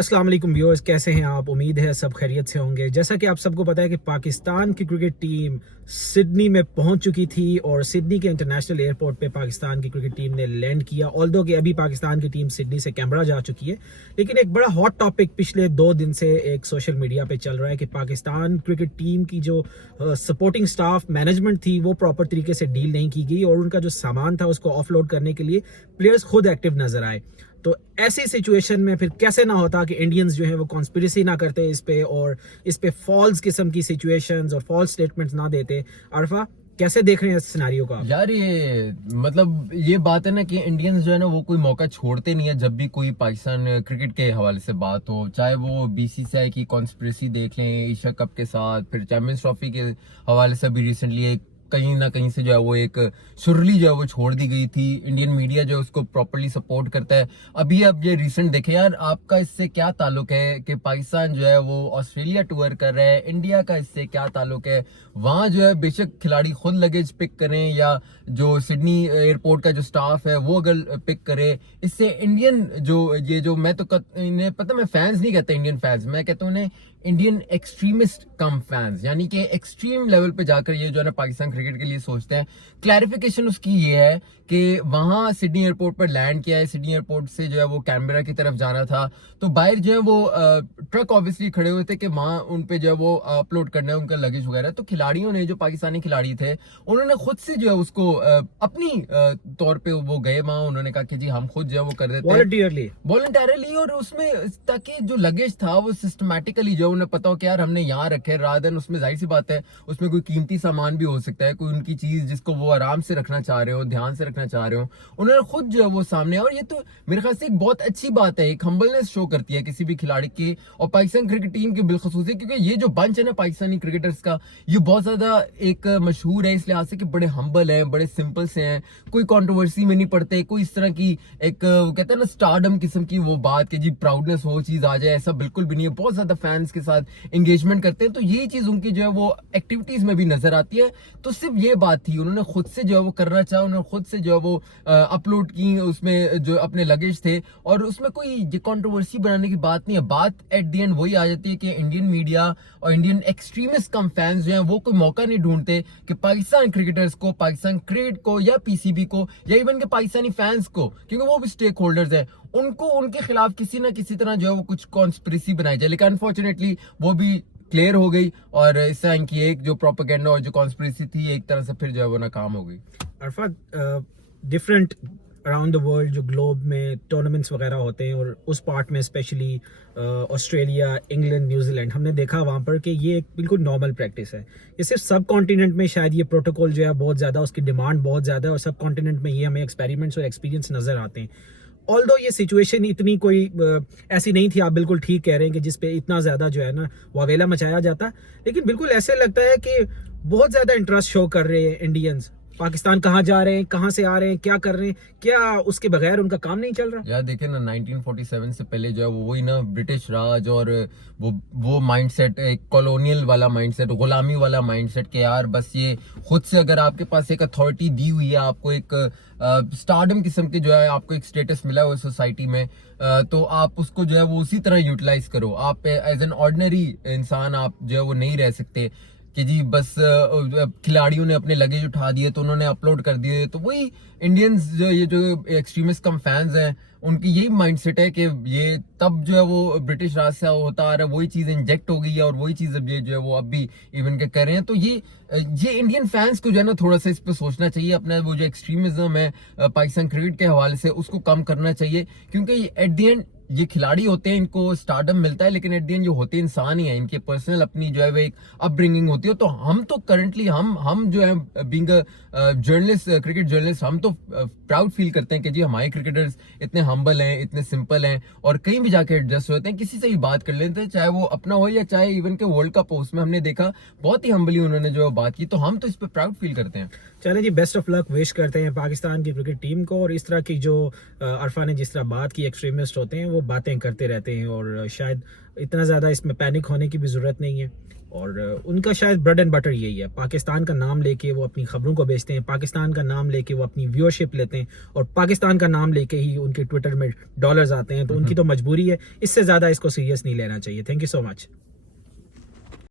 السلام علیکم ویورز، کیسے ہیں آپ؟ امید ہے سب خیریت سے ہوں گے۔ جیسا کہ آپ سب کو پتا ہے کہ پاکستان کی کرکٹ ٹیم سڈنی میں پہنچ چکی تھی اور سڈنی کے انٹرنیشنل ایئرپورٹ پہ پاکستان کی کرکٹ ٹیم نے لینڈ کیا۔ آلدو کہ ابھی پاکستان کی ٹیم سڈنی سے کینبرا جا چکی ہے، لیکن ایک بڑا ہاٹ ٹاپک پچھلے 2 دن سے ایک سوشل میڈیا پہ چل رہا ہے کہ پاکستان کرکٹ ٹیم کی جو سپورٹنگ سٹاف مینجمنٹ تھی وہ پراپر طریقے سے ڈیل نہیں کی گئی اور ان کا جو سامان تھا اس کو آف لوڈ کرنے کے لیے پلیئرز خود ایکٹیو نظر آئے۔ تو ایسی سچویشن میں پھر کیسے نہ ہوتا کہ انڈینز جو ہیں وہ کانسپریسی نہ کرتے اس پہ اور اس پہ فالس قسم کی سچویشنز اور فالس سٹیٹمنٹس نہ دیتے۔ عرفہ، کیسے دیکھ رہے ہیں اس سیناریو کو؟ یار یہ بات ہے نا کہ انڈینز جو ہے نا وہ کوئی موقع چھوڑتے نہیں ہے جب بھی کوئی پاکستان کرکٹ کے حوالے سے بات ہو، چاہے وہ بی سی سی آئی کی کانسپریسی دیکھ لیں ایشیا کپ کے ساتھ، پھر چیمپئنز ٹرافی کے حوالے سے بھی ریسنٹلی ایک کہیں نہ کہیں سے جو ہے وہ ایک سرلی جو ہے وہ چھوڑ دی گئی تھی۔ انڈین میڈیا جو ہے اس کو پراپرلی سپورٹ کرتا ہے۔ اب یہ ریسنٹ دیکھیں یار، آپ کا اس سے کیا تعلق ہے کہ پاکستان جو ہے وہ آسٹریلیا ٹور کر رہا ہے؟ انڈیا کا اس سے کیا تعلق ہے؟ وہاں جو ہے بے شک کھلاڑی خود لگیج پک کریں یا جو سڈنی ایئرپورٹ کا جو سٹاف ہے وہ اگر پک کرے، اس سے انڈین جو میں تو انہیں پتہ، میں فینس نہیں کہتا انڈین فینس، میں کہتا ہوں انہیں انڈین ایکسٹریمسٹ کم فینس، یعنی کہ ایکسٹریم لیول پہ جا کر یہ جو ہے نا پاکستان کرکٹ کے لیے سوچتے ہیں۔ کلیریفیکیشن اس کی یہ ہے کہ وہاں سڈنی ایئرپورٹ پر لینڈ کیا ہے، سڈنی ایئرپورٹ سے جو ہے وہ کینبرا کی طرف جانا تھا، تو باہر جو ہے وہ ٹرک آبویسلی کھڑے ہوئے تھے کہ وہاں ان پہ جو ہے وہ اپلوڈ کرنا ہے ان کا لگیج وغیرہ۔ تو کھلاڑیوں نے، جو پاکستانی کھلاڑی تھے، انہوں نے خود سے جو ہے اس کو اپنی طور پہ وہ گئے وہاں، انہوں نے کہا کہ جی ہم خود جو ہے وہ کر دیتے ہیں والنٹیرلی، اور اس میں تاکہ جو لگیج تھا وہ سسٹمیٹیکلی جو انہیں پتا ہو کہ یار ہم نے یہاں رکھے، رادن اس میں ظاہر سی بات ہے اس میں کوئی قیمتی سامان بھی ہو سکتا ہے، کوئی ان کی چیز جس کو وہ آرام سے رکھنا چاہ رہے ہو، دھیان سے رکھنا چاہ رہے ہو، انہوں نے خود جو ہے وہ سامنے۔ اور یہ تو میرے خیال سے ایک بہت اچھی بات ہے، ایک ہمبلنس شو کرتی ہے کسی بھی کھلاڑی کی اور پاکستان کرکٹ ٹیم کی بالخصوص، کیونکہ یہ جو بنچ ہے نا پاکستانی کرکٹرز کا، یہ بہت زیادہ ایک مشہور ہے اس لحاظ سے کہ بڑے ہمبل ہیں، بڑے سمپل سے ہیں، کوئی کنٹروورسی میں نہیں پڑتے، کوئی اس طرح کی ایک کہتے ہیں نا سٹارڈم قسم کی وہ بات کہ جی پراؤڈنس وہ چیز آ جائے، ایسا بالکل بھی نہیں ہے۔ بہت زیادہ فینس کے ساتھ انگیجمنٹ کرتے ہیں، تو یہی چیز ان کی جو ہے وہ ایکٹیویٹیز میں بھی نظر آتی ہے۔ تو صرف یہ بات تھی، انہوں نے خود سے جو ہے وہ کرنا چاہا، انہوں نے خود سے جو ہے وہ اپلوڈ کی اس میں جو اپنے لگیج تھے، اور اس میں کوئی یہ کنٹروورسی بنانے کی بات نہیں ہے۔ بات ایٹ دی اینڈ وہی آ جاتی ہے کہ انڈین میڈیا اور انڈین ایکسٹریمسٹ کم فینس جو ہیں وہ کوئی موقع نہیں ڈھونڈتے کہ پاکستان کرکٹرز کو، پاکستان کرکٹ کو یا پی سی بی کو یا ایون کہ پاکستانی فینس کو، کیونکہ وہ بھی اسٹیک ہولڈرز ہیں، ان کو ان کے خلاف کسی نہ کسی طرح جو ہے وہ کچھ کانسپریسی بنائی جائے۔ لیکن انفارچونیٹلی وہ بھی کلیئر ہو گئی، اور اس طرح کی ایک جو پروپیگنڈا اور جو کانسپریسی تھی ایک طرح سے پھر جو ہے وہ ناکام ہو گئی۔ Arafat, different around the world جو گلوب میں ٹورنامنٹس وغیرہ ہوتے ہیں، اور اس پارٹ میں specially Australia, England, New Zealand, ہم نے دیکھا وہاں پر کہ یہ ایک بالکل نارمل پریکٹس ہے۔ یہ صرف سب کانٹیننٹ میں شاید یہ پروٹوکول جو ہے بہت زیادہ، اس کی ڈیمانڈ بہت زیادہ ہے، اور سب کانٹیننٹ میں یہ ہمیں ایکسپیریمنٹس اور ایکسپیرینس نظر آتے ہیں۔ آلدو یہ سچویشن اتنی کوئی ایسی نہیں تھی، آپ بالکل ٹھیک کہہ رہے ہیں کہ جس پہ اتنا زیادہ جو ہے نا واویلا مچایا جاتا، لیکن بالکل ایسے لگتا ہے کہ بہت زیادہ انٹرسٹ شو کر رہے ہیں انڈینز، پاکستان کہاں جا رہے ہیں، کہاں سے آ رہے ہیں، کیا کر رہے ہیں، کیا اس کے بغیر ان کا کام نہیں چل رہا؟ یار دیکھیں نا 1947 سے پہلے جو ہے وہی نا برٹش راج اور وہ مائنڈ سیٹ، ایک کالونیل والا مائنڈ سیٹ، غلامی والا مائنڈ سیٹ کہ یار بس یہ خود سے اگر آپ کے پاس ایک اتھارٹی دی ہوئی ہے، آپ کو ایک سٹارڈم قسم کے جو ہے آپ کو ایک سٹیٹس ملا ہوا سوسائٹی میں، تو آپ اس کو جو ہے وہ اسی طرح یوٹیلائز کرو۔ آپ ایز این آرڈنری انسان آپ جو ہے وہ نہیں رہ سکتے کہ جی بس کھلاڑیوں نے اپنے لگیج اٹھا دیے تو انہوں نے اپلوڈ کر دیے۔ تو وہی انڈینز یہ جو ایکسٹریمسٹ کم فینز ہیں، ان کی یہی مائنڈ سیٹ ہے کہ یہ تب جو ہے وہ برٹش راج سے ہوتا آ رہا ہے، وہی چیز انجیکٹ ہو گئی ہے، اور وہی چیز اب یہ جو ہے وہ اب بھی ایون کے کر رہے ہیں۔ تو یہ انڈین فینس کو جو ہے نا تھوڑا سا اس پہ سوچنا چاہیے، اپنا وہ جو ایکسٹریمزم ہے پاکستان کرکٹ کے حوالے سے اس کو کم کرنا چاہیے، کیونکہ ایٹ دی اینڈ یہ کھلاڑی ہوتے ہیں، ان کو سٹارڈم ملتا ہے، لیکن ایٹ دی اینڈ جو ہوتے ہیں انسان ہی ہیں، ان کے پرسنل اپنی جو ہے وہ ایک اپ برنگنگ ہوتی ہے۔ تو ہم تو کرنٹلی ہم جو ہے بینگ جرنلسٹ، کرکٹ جرنلسٹ، ہم تو پراؤڈ فیل کرتے ہیں کہ جی ہمارے کرکٹرز اتنے ہمبل ہیں، اتنے سمپل ہیں، اور کہیں بھی جا کے ایڈجسٹ ہوتے ہیں، کسی سے بھی بات کر لیتے ہیں، چاہے وہ اپنا ہو یا چاہے ایون کہ ورلڈ کپ ہو، اس میں ہم نے دیکھا بہت ہی ہمبلی انہوں نے جو بات کی، تو ہم تو اس پہ پراؤڈ فیل کرتے ہیں۔ چلیں جی، بیسٹ آف لک وش کرتے ہیں پاکستان کی کرکٹ ٹیم کو، اور اس طرح کی جو عرفا نے جس طرح بات کی ایکسٹریمسٹ ہوتے ہیں وہ وہ باتیں کرتے رہتے ہیں اور شاید اتنا زیادہ اس میں پینک ہونے کی بھی ضرورت نہیں ہے. اور ان کا شاید بریڈ اینڈ بٹر یہی ہے, پاکستان کا نام لے کے وہ اپنی خبروں کو بیچتے ہیں, پاکستان کا نام لے کے وہ اپنی ویورشپ لیتے ہیں, اور پاکستان کا نام لے کے ہی ان کے ٹویٹر میں ڈالرز آتے ہیں, تو ان کی تو مجبوری ہے, اس سے زیادہ اس کو سیریس نہیں لینا چاہیے. Thank you so much.